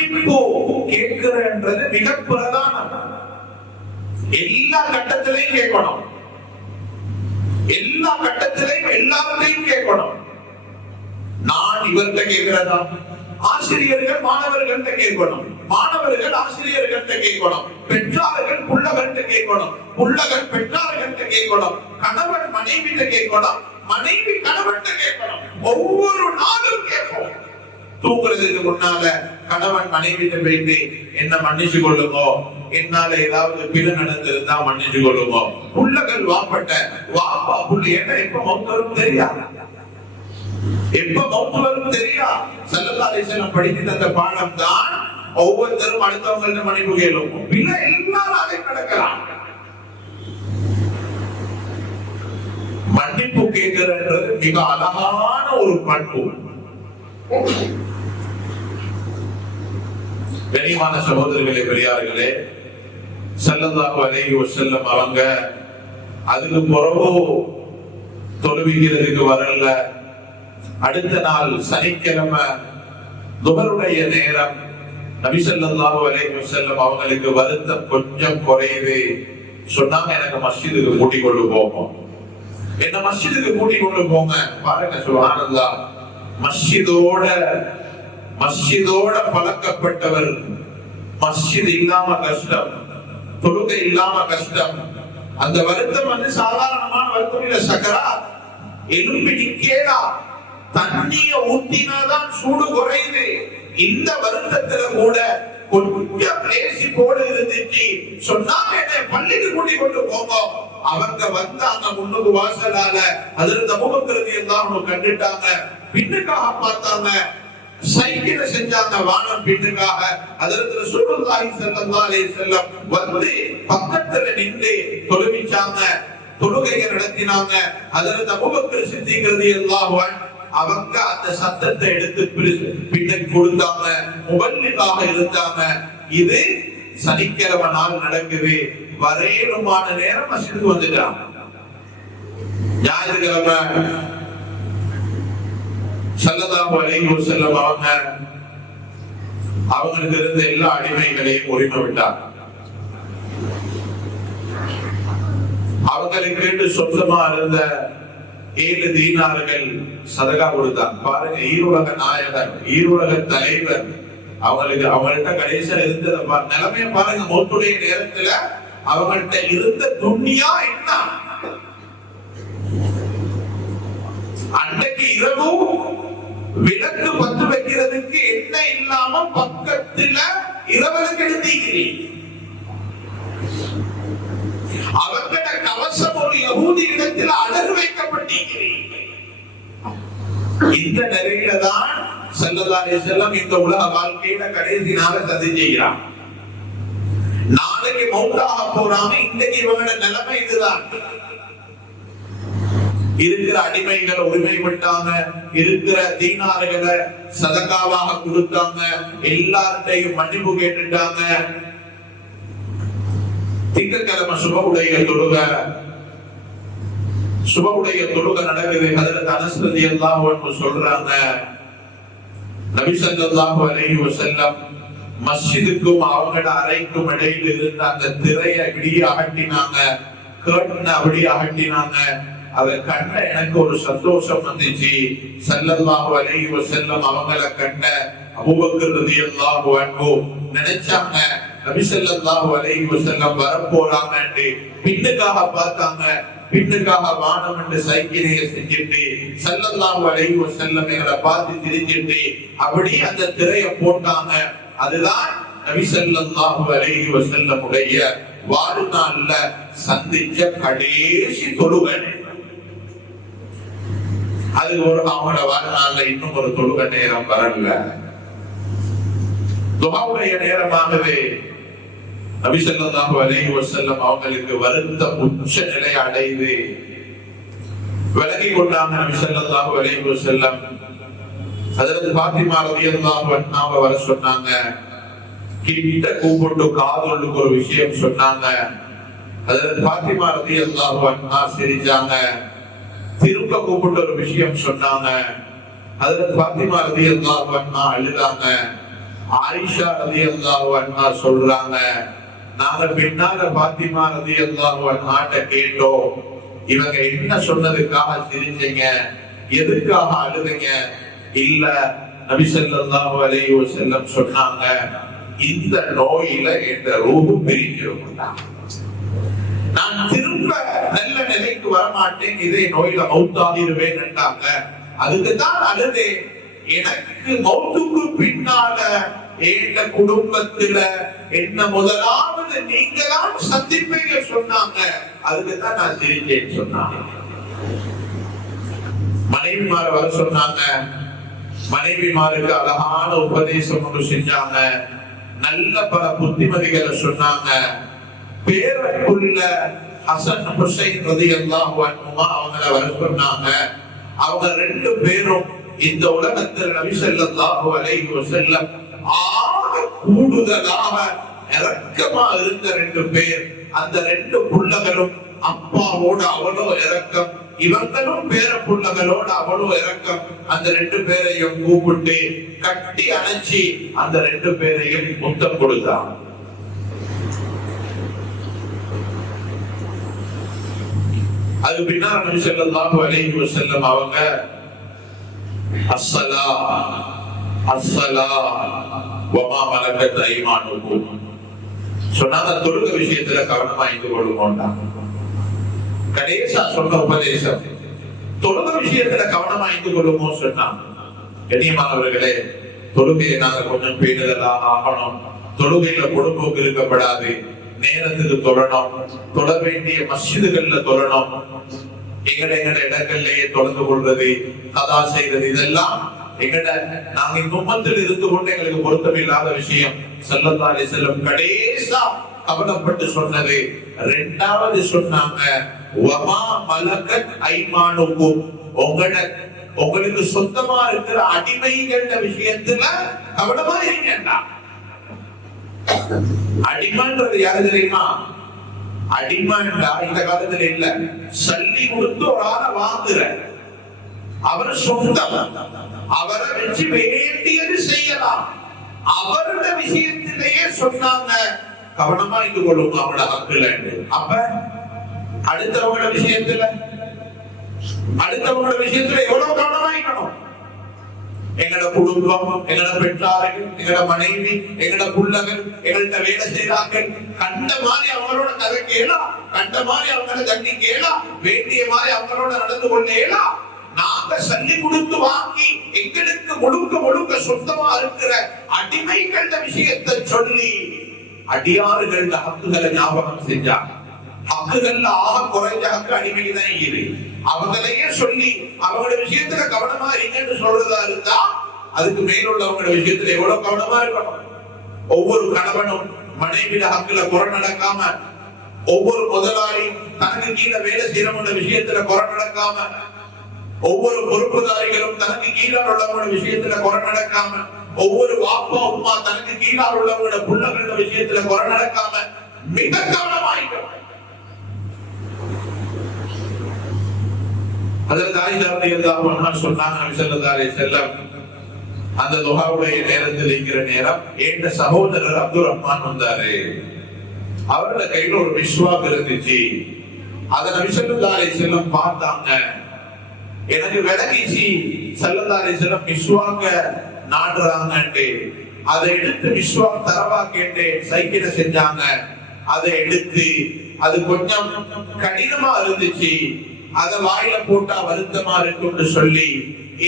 மன்னிப்பு கேட்கிறன்றது மிக பிரதானம். எல்லா கட்டத்திலையும் கேட்கணும். எல்லா கட்டத்திலையும் எல்லாத்தையும் கேட்கணும். நான் இவர்கிட்ட கேட்கிறதா? ஆசிரியர்கள் மாணவர்கள்ட்ட கேட்கணும். மாணவர்கள் ஆசிரியர்கள்ட்ட கேட்கணும். பெற்றார்கள் புள்ளவர்கிட்ட கேட்கணும். புள்ளகள் பெற்றார்கள்ட்ட கேட்கணும். கணவன் மனைவிட்ட கேட்கணும். மனைவி கணவன்கிட்ட கேட்கணும். ஒவ்வொரு நாளும் கேட்போம். தூங்குறதுக்கு முன்னால கணவன் மனைவிட்டு போயிட்டு என்ன மன்னிச்சு கொள்ளுங்க என்னால ஏதாவது பிழை நடந்திருந்தா மன்னிச்சு கொள்ளுங்க புள்ளகள் வாப்பட்ட வாப்பா புள்ளி. என்ன எப்ப மௌத்தரும் தெரியாது எப்ப மௌத்து வரும் தெரியா? செல்லல்லாதேசனம் படித்து தந்த பாடம் தான் ஒவ்வொருத்தரும் அடுத்தவங்கள்ட்ட மன்னிப்பு கேளும். பிள்ளை எல்லா நாளையும் நடக்கலாம் மன்னிப்பு கேட்கிறது மிக அழகான ஒரு பண்பு. கனிமான சகோதரர்களே பெரியார்களே செல்லந்தாக்கு அலைகி செல்லம் அவங்க அதுக்கு பிறகு தொழுவிக்கிறதுக்கு வரல. அடுத்த நாள் சனிக்கிழமை துபருடைய நேரம் நபிசல்லாஹு அலைஹி செல்லம் அவங்களுக்கு வருத்தம் கொஞ்சம் குறையுது சொன்னாங்க எனக்கு மஸ்ஜிதுக்கு கூட்டிக் கொண்டு போகும் என்ன மஸ்ஜிதுக்கு கூட்டிக் கொண்டு போங்க? பாருங்க சுபஹானல்லாஹ். மஸ்ஜிதோட மஸ்ஜிதோட பழக்கப்பட்டவர். மஸ்ஜித் இல்லாம கஷ்டம். தொழுகை இல்லாம கஷ்டம். அந்த வருத்தம் வந்து சாதாரணமான வருத்தம் இல்ல சக்கரா எலும்பி நிக்கேடா. தண்ணிய ஊத்தினாதான் சூடு குறையுது. இந்த வருத்தத்துல கூட கொஞ்சம் லேசி போடு இருந்துச்சு. சொன்னாங்க என்ன பள்ளிக்கு கூட்டி கொண்டு போகும் அவங்க வந்தாங்க முன்னுக்கு வாசலால. அதுல இந்த முகக்கிறது எல்லாம் அவங்க கண்டுட்டாங்க. பின்னுக்காக பார்த்தாங்க. சைக்கிள அந்த வானம் பின்னுக்காக அதற்கு சுருந்தாய் செல்லந்தாலே செல்லம் வந்து பக்கத்துல நின்று தொழுவிச்சாங்க தொழுகையை நடத்தினாங்க. அதற்கு அபுபக்கர் சித்திக்கிறது எல்லாம் அவங்க அந்த சத்தத்தை எடுத்து பிரி- பின்னுக்கு கொடுத்தாங்க முபல்லிகாக இருந்தாங்க. இது சனிக்கிழமை நாள் நடக்குது. வரையிலுமான நேரம் மசிதுக்கு வந்துட்டாங்க ஞாயிற்றுக்கிழமை சல்லல்லாஹு அலைஹி வஸல்லம் அவங்க அவங்களுக்கு இருந்த எல்லா அடிமைகளையும் உரிமை விட்டார் அவங்களுக்கு சொந்தமா இருந்த ஏழு தீனார்கள் சதகா கொடுத்தார். பாருங்க ஈருலக நாயகர் ஈருலக தலைவர் அவங்களுக்கு அவங்கள்ட்ட கடைசியா இருந்தத நிலைமையை பாருங்க மௌத்துடைய நேரத்துல அவங்கள்ட்ட இருந்த துண்ணியா விளக்கு பத்து வைக்கிறதுக்கு என்ன இல்லாம பக்கத்துல இரவலுக்கு எடுத்தீங்க அவர்கள கவசம் ஒரு யகூதி இடத்தில் அழகு வைக்கப்பட்டிருக்கிறீர்கள் இந்த நிலையில தான் செல்லதாரி செல்லம் இந்த உலக வாழ்க்கையில கடைசி நாள சதி செய்கிறான். நாளைக்கு மௌத்தாக போறாங்க இன்னைக்கு இவங்களோட நிலைமை இதுதான். இருக்கிற அடிமைகளை உரிமை விட்டாங்க இருக்கிற தீனாறுகளை சதக்காவாக கொடுத்தாங்க எல்லார்ட்டையும் மன்னிப்பு கேட்டுட்டாங்க. திங்கட்கிழமை உடைய தொழுக. சுப உடைய தொழுக நடக்குது. அதுல அனஸ்ரதி எல்லாம் ஒன்று சொல்றாங்க நபி ஸல்லல்லாஹு அலைஹி வஸல்லம் மஸ்ஜிதுக்கும் அவங்களோட அறைக்கும் இடையில இருந்த அந்த திரையை அப்படியே அகட்டினாங்க கேட்டுன அப்படியே அகட்டினாங்க அதை கண்ட எனக்கு ஒரு சந்தோஷம் வந்துச்சு. ஸல்லல்லாஹு அலைஹி செல்லம் அவங்கள கண்ட அபூபக்கர் ரலியல்லாஹு அன்ஹு நினைச்சாங்க நபி ஸல்லல்லாஹு அலைஹி வஸல்லம் வரப்போறாங்கன்னு பின்னுக்காக பார்த்தாங்க. பின்னுக்காக வானம் என்று சைக்கிளைய செஞ்சுட்டு ஸல்லல்லாஹு அலைஹி வஸல்லம் எங்களை பார்த்து சிரிச்சிட்டு அப்படியே அந்த திரைய போட்டாங்க. அதுதான் நபி ஸல்லல்லாஹு அலைஹி வஸல்லம் உடைய வாழ்நாள்ல சந்திச்ச கடைசி தொழுகை. அது ஒரு அவங்களோட வாழ்நாள்ல இன்னும் ஒரு தொழுக நேரம் வரல. துகாவுடைய நேரமாகவே நபி ஸல்லல்லாஹு அலைஹி வஸல்லம் அவங்களுக்கு வருத்தம் உச்ச நிலை அடையுது விலகி கொண்டாங்க நபி ஸல்லல்லாஹு அலைஹி வஸல்லம். பாத்திமா ஃபாத்திமா ரலியல்லாஹு அன்ஹாவை வர சொன்னாங்க. கிட்ட கூப்பிட்டு காதலுக்கு ஒரு விஷயம் சொன்னாங்க. ஹஜரத் ஃபாத்திமா எல்லாம் அன்ஹா சிரிச்சாங்க. திரும்ப கூப்பிட்டு ஒரு விஷயம் சொன்னாங்க. ஹஜரத் ஃபாத்திமா ரலியல்லாஹு அன்ஹா அழுதாங்க ஆயிஷா ரதி அல்லாஹு அண்ணா சொல்றாங்க நாங்க பின்னால பாத்திமா ரதி அல்லாஹு அண்ணாட்ட கேட்டோம். இவங்க என்ன சொன்னதுக்காக சிரிச்சீங்க? எதுக்காக அழுதுங்க? இல்ல நபி ஸல்லல்லாஹு அலைஹி வஸல்லம் சொன்னாங்க இந்த நோயில என்ற ரூபம் பிரிஞ்சிருக்கும் நான் திரும்ப நல்ல வரமாட்டேன் இதே நோயில மௌத்தாகிருவேன் என்றாங்க. அதுக்குதான் தான் எனக்கு மௌத்துக்கு பின்னால எங்க குடும்பத்துல என்ன முதலாவது நீங்க தான் சந்திப்பீங்க சொன்னாங்க அதுக்குதான் நான் சிரிச்சேன்னு சொன்னாங்க. மனைவிமார வர சொன்னாங்க. மனைவிமாருக்கு அழகான உபதேசம் ஒன்று செஞ்சாங்க. நல்ல பல புத்திமதிகளை சொன்னாங்க. பேரப்புள்ள ஹசன் ஹுசைன் ரலியல்லாஹு அன்ஹுமா அவங்கள வர அவங்க ரெண்டு பேரும் இந்த உலகத்தில் நபி ஸல்லல்லாஹு அலைஹி வஸல்லம் ஆக கூடுதலாக இறக்கமா இருந்த ரெண்டு பேர். அந்த ரெண்டு புள்ளகளும் அப்பாவோட அவ்வளோ இறக்கம் இவங்களும் பேர புள்ளகளோட அவ்வளோ இறக்கம். அந்த ரெண்டு பேரையும் கூப்பிட்டு கட்டி அணைச்சி அந்த ரெண்டு பேரையும் முத்தம் கொடுத்தான் அது பின்னால் நபி ஸல்லல்லாஹு அலைஹி வஸல்லம் அவங்க அஸ்ஸலா அஸ்ஸலா வமா மலக்கத் ஐமானுக்கும். சொன்னாங்க தொழுக விஷயத்துல கவனமா இருந்து கொள்ளுங்கோண்டாங்க கடைசா சொன்ன உபதேசம் தொழுக விஷயத்துல கவனமா இருந்து கொள்ளுமோ சொன்னாங்க கண்ணியமானவர்களே தொழுகையை நாங்க கொஞ்சம் பேணுதலாக ஆகணும். தொழுகையில பொடுப்போக்கு இருக்கப்படாது நேரத்துக்கு தொழணும். தொட வேண்டிய மசிதுகள்ல தொழணும். எங்கட எங்கட இடங்கள்லயே தொடர்ந்து கொள்வது கதா செய்வது இதெல்லாம் எங்கட நாங்க துன்பத்தில் இருந்து கொண்டு எங்களுக்கு பொருத்தம் இல்லாத விஷயம் செல்லத்தாலே செல்லும் கடைசா கவனப்பட்டு சொன்னது ரெண்டாவது சொன்னாங்க வமா மலக்கத் ஐமானுக்கும். உங்களோட உங்களுக்கு சொந்தமா இருக்கிற அடிமைகள விஷயத்துல கவனமா இருங்கண்டா அடிமைன்றது யாரு தெரியுமா? அடிமைன்றா இந்த காலத்துல இல்ல. சல்லி கொடுத்து ஒரு ஆளை வாங்குற. அவர் சொந்தம் அவரை வச்சு வேண்டியது செய்யலாம். அவரோட விஷயத்திலேயே சொன்னாங்க. கவனமா இருந்து கொள்ளுங்க அவங்களோட ஹக்குல அப்ப அடுத்தவங்களோட விஷயத்துல? அடுத்தவங்களோட விஷயத்துல எவ்வளவு கவனமா இருக்கணும்? எங்கட குடும்பம் எங்கட பெற்றார்கள் எங்கட மனைவி எங்கட புள்ளகள் எங்கள்கிட்ட வேலை செய்தார்கள் கண்ட மாதிரி அவங்களோட கதை கேளா. கண்ட மாதிரி அவங்கள தண்ணி கேளா. வேண்டிய மாதிரி அவங்களோட நடந்து கொள்ளேலா நாங்க சல்லி கொடுத்து வாங்கி எங்களுக்கு முழுக்க முழுக்க சொந்தமா இருக்கிற அடிமைகள விஷயத்தை சொல்லி அடியாறுகள ஹக்குகளை ஞாபகம் செஞ்சாங்க ஹக்குகள்ல ஆக குறைஞ்ச ஹக்கு அடிமைக்கு தான் அவங்களையே சொல்லி அவங்களோட விஷயத்துல கவனமா இருங்கன்னு சொல்றதா இருந்தா அதுக்கு மேலுள்ளவங்களோட விஷயத்துல எவ்வளவு கவனமா இருக்கணும்? ஒவ்வொரு கணவனும் மனைவிட ஹக்குல குறை நடக்காம ஒவ்வொரு முதலாளி தனக்கு கீழே வேலை செய்யறவங்களோட விஷயத்துல குறை நடக்காம ஒவ்வொரு பொறுப்புதாரிகளும் தனக்கு கீழே உள்ளவங்களோட விஷயத்துல குறை நடக்காம ஒவ்வொரு வாப்பா உமா தனக்கு கீழே உள்ளவங்களோட புள்ளங்களோட விஷயத்துல குறை நடக்காம மிக கவனமாயிட்டோம் அதற்கு ஆயிஷா ரலியல்லாஹு அன்ஹா சொன்னாங்க நபி ஸல்லல்லாஹு அலைஹி வஸல்லம் அந்த துஹாவுடைய நேரத்தில் இருக்கிற நேரம் என் சகோதரர் அப்துல் ரஹ்மான் வந்தாரு. அவரோட கையில ஒரு விஸ்வாக் இருந்துச்சு. அத நபி ஸல்லல்லாஹு அலைஹி வஸல்லம் பார்த்தாங்க. எனக்கு விளங்கிச்சு ஸல்லல்லாஹு அலைஹி வஸல்லம் மிஸ்வாக்க நாடுறாங்கன்ட்டு அதை எடுத்து விஸ்வாக் தரவா கேட்டு சைக்கிள செஞ்சாங்க. அதை எடுத்து அது கொஞ்சம் கடினமா இருந்துச்சு. அத வாயில போட்டா வருத்தமா இருக்கும்னு சொல்லி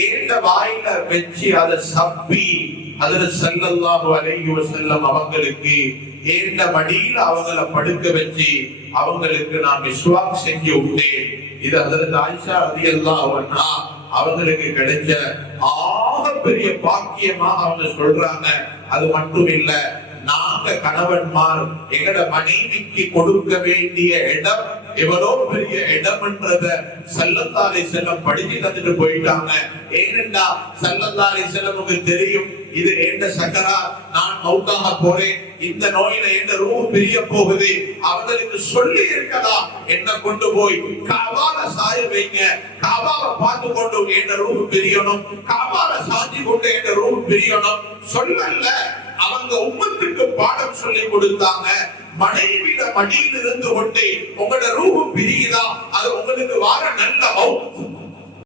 ஏந்த வாயில வச்சு அதை சப்பி அதுல ஸல்லல்லாஹு அலைஹி செல்லம் அவங்களுக்கு ஏந்த மடியில அவங்கள படுக்க வச்சு அவங்களுக்கு நான் விஸ்வாக் செஞ்சு விட்டேன். இது அதற்கு ஆயிஷா ரலியல்லாஹு அன்ஹா அவங்களுக்கு கிடைச்ச ஆக பெரிய பாக்கியமா அவங்க சொல்றாங்க. அது மட்டும் இல்ல நாங்க கணவன்மார் எங்கட மனைவிக்கு கொடுக்க வேண்டிய இடம் எவ்வளவு பெரிய இடம்ன்றத செல்லத்தாரை செல்லம் படிச்சு தந்துட்டு போயிட்டாங்க. ஏனென்றா செல்லத்தாரை செல்லமுக்கு தெரியும் இது எந்த சக்கரா? நான் நான் போறேன். இந்த நோயில எந்த ரூ பிரிய போகுது. அவங்களுக்கு சொல்லி இருக்கதா? என்ன கொண்டு போய் காவால சாய வைங்க. காவால பார்த்து கொண்டு என்ன ரூ பிரியணும். காவால சாஞ்சி கொண்டு என்ன ரூ பிரியணும். சொல்லல அவங்க உம்மத்துக்கு பாடம் சொல்லி கொடுத்தாங்க. மனைவிட மடியில் இருந்து கொண்டு உங்களோட ரூபம் பிரியுதா? அது உங்களுக்கு வார நல்ல மௌத்